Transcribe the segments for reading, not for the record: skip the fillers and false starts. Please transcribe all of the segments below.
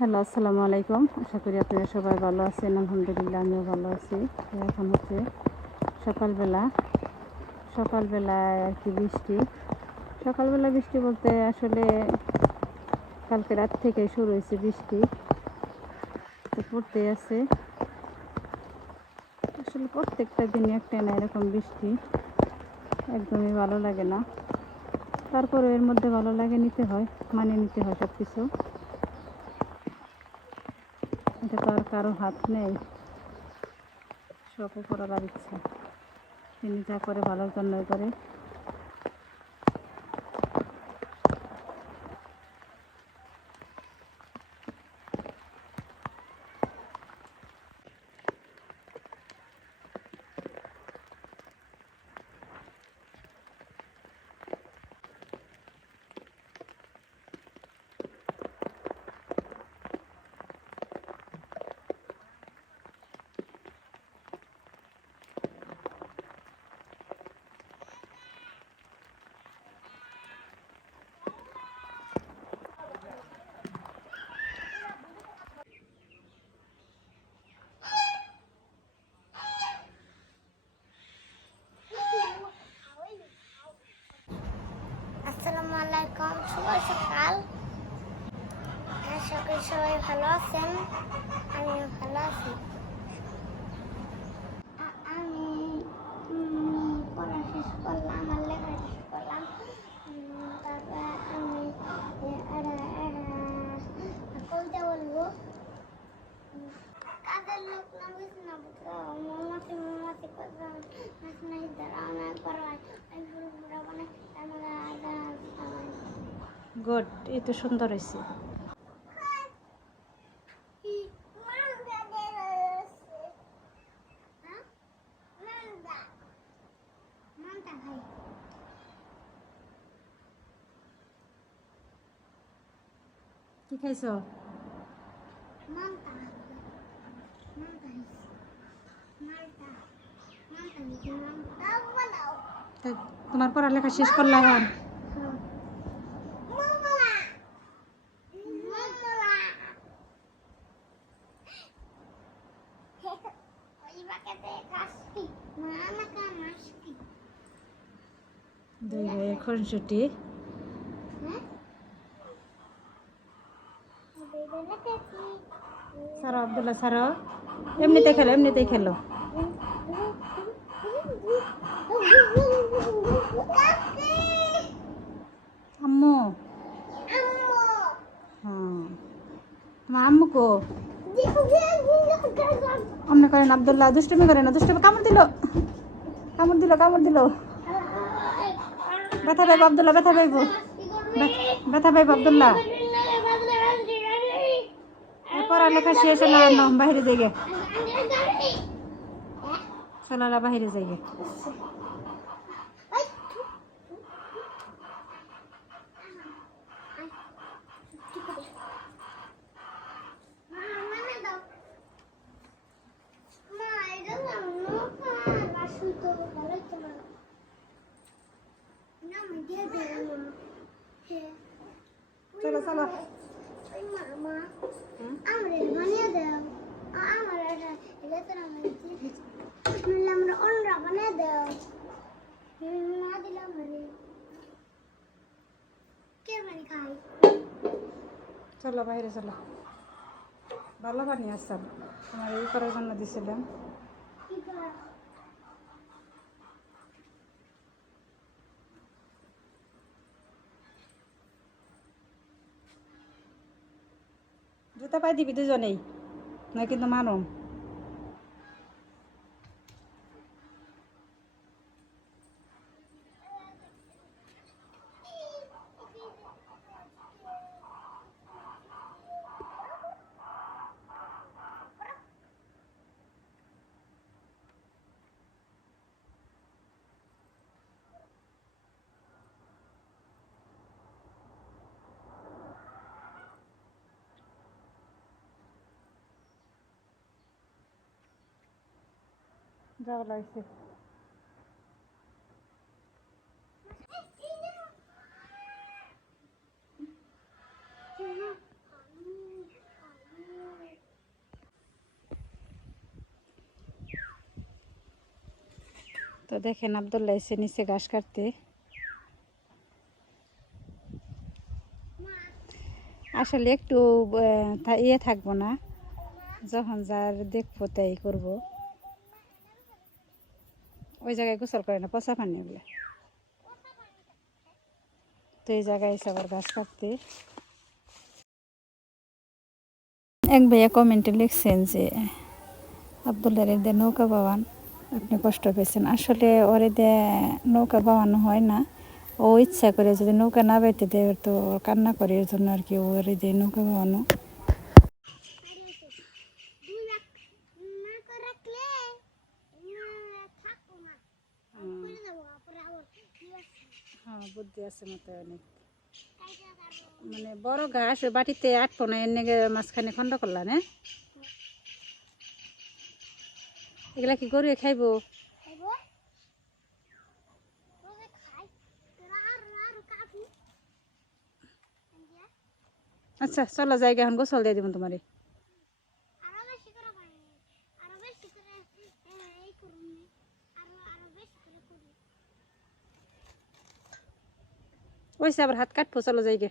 Hello, আসসালামু আলাইকুম। আশা করি আপনারা সবাই ভালো আছেন। আলহামদুলিল্লাহ আমিও ভালো আছি। এখন হচ্ছে সকালবেলায় আর কি বৃষ্টি। সকালবেলা বৃষ্টি বলতে আসলে কালকে রাত থেকে শুরু হয়েছে বৃষ্টি, তো পড়তে আছে। আসলে প্রত্যেকটা দিনই একটা না এরকম বৃষ্টি একদমই ভালো লাগে না। তারপরে এর মধ্যে ভালো লাগে, নিতে হয়, মানিয়ে নিতে হয় সব কিছু। এটা তো আর কারো হাত নেই, সব করার ইচ্ছা। তিনি যা করে ভালোর জন্যই করে। আসসালামু আলাইকুম, শুভ সকাল। আশা করি সবাই ভালো আছেন, আমিও ভালো আছি। আমি পড়া শেষ করলাম, আমার লেখা শেষ করলাম। তারপরে আমি কবিতা বলবো। কাজের লোক না বুঝি না, মৌমাছি মৌমাছি করলাম নাই দ্বারা অনেক বড় হয় মানে আমরা গুড, এই তো সুন্দর হয়েছে। কি খাইছো? তোমার পড়ালেখা শেষ করলা এখন? দুই ভাইয়ের খুনসুটি। সারো আব্দুল্লাহ, সারো। এমনিতে খেলো, এমনিতেই খেলো। আম্মু, হ্যাঁ, তোমার আম্মু কো? অমনি করেন আব্দুল্লাহ, দুষ্টুমি করে না, দুষ্টুমি। কামড় দিল, কামড় দিল, কামড় দিল। ব্যথা পাইব আব্দুল্লাহ, ব্যথা পাইব, ব্যথা পাইব আব্দুল্লাহ। পড়ালেখা শেষ হলো, বাহিরে যাই গে, চলালা বাহিরে যাই গে। চলো চলো, চলো বাইরে চলো। ভালো বানিয়ে আসতাম, তোমার এই করার জন্য দিছিলাম। জুতা পাই দিবি দুজনেই, না কিন্তু মানো। যাওয়া লাগছে। তো দেখেন আব্দুল্লাহ এসে নিচে ঘাস কাটতে। আসলে একটু ইয়ে থাকবো না, যখন যার দেখবো তাই করবো। ওই জায়গায় গোসল করে না, পচা পানি ওগুলো। তো এই জায়গায় এসে আবার ঘাস কাটতে। এক ভাইয়া কমেন্টে লিখছেন যে আব্দুল্লাহর এদের নৌকা বাওয়ান, আপনি কষ্ট পেয়েছেন। আসলে ওর এদের নৌকা বাওয়ানো হয় না, ও ইচ্ছা করে যদি নৌকা না বাইতে দেয় তো কান্না করে, এর জন্য আর কি ওর এদের নৌকা বাওয়ানো। হ্যাঁ, বুদ্ধি আছে মতো অনেক। মানে বড় ঘাস বাটিতে আটপো না, এর নেগে মাঝখানে খন্ড করলা না। এগুলা কি গরুয়ে খাইবো? আচ্ছা চলো জায়গা, এখন গোসল দিয়ে দিব তোমারে। ওইসে আবার হাত কাটবো, চলো জায়গা।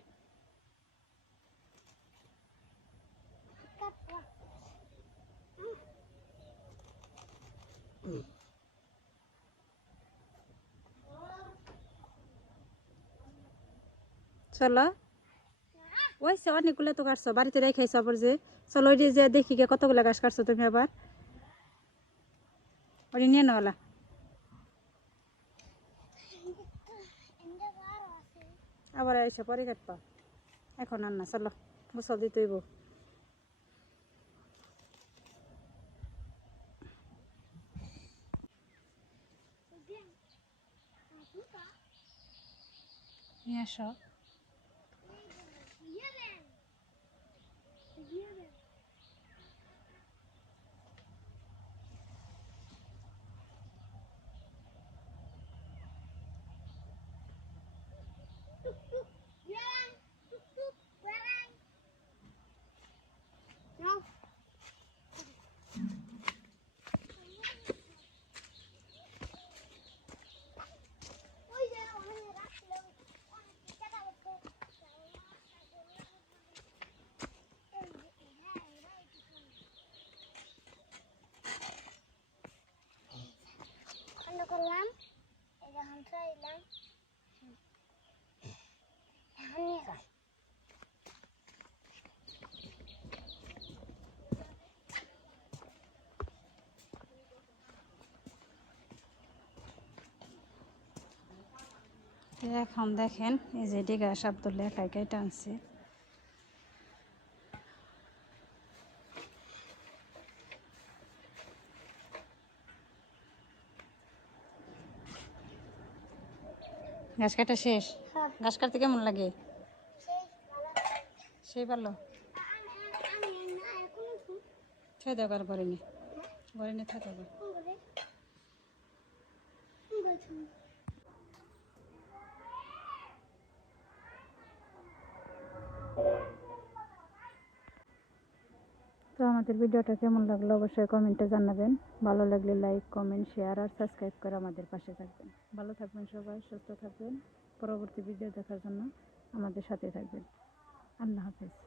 চলো, ওইসে অনেকগুলো তো কাটছো, বাড়িতে রেখেছো আবার যে। চলো ওই যে দেখি গে কতগুলো ঘাস কাটছো তুমি, আবার ওই নিয়ে নেওয়ালা। আবার এসে পরে কাটবা, এখন আর না। চলো গোসল দিতে হইব। নিয়ে আসো। করলাম, এটা হামসা এলাম, এখন নিয়ে যাই। এখন দেখেন এই যে এটি ঘাস আব্দুল্লাহ একা একাই টানছে। ঘাস কাটা শেষ? হ্যাঁ। ঘাস কাটতে কেমন লাগে? সেই ভালো। ছয় দেওয়া ঘরে নি, ঘরে নিয়ে থাকে। তো আমাদের ভিডিওটা কেমন লাগলো অবশ্যই কমেন্টে জানাবেন। ভালো লাগলে লাইক, কমেন্ট, শেয়ার আর সাবস্ক্রাইব করে আমাদের পাশে থাকবেন। ভালো থাকবেন সবাই, সুস্থ থাকবেন। পরবর্তী ভিডিও দেখার জন্য আমাদের সাথে থাকবেন। আল্লাহ হাফেজ।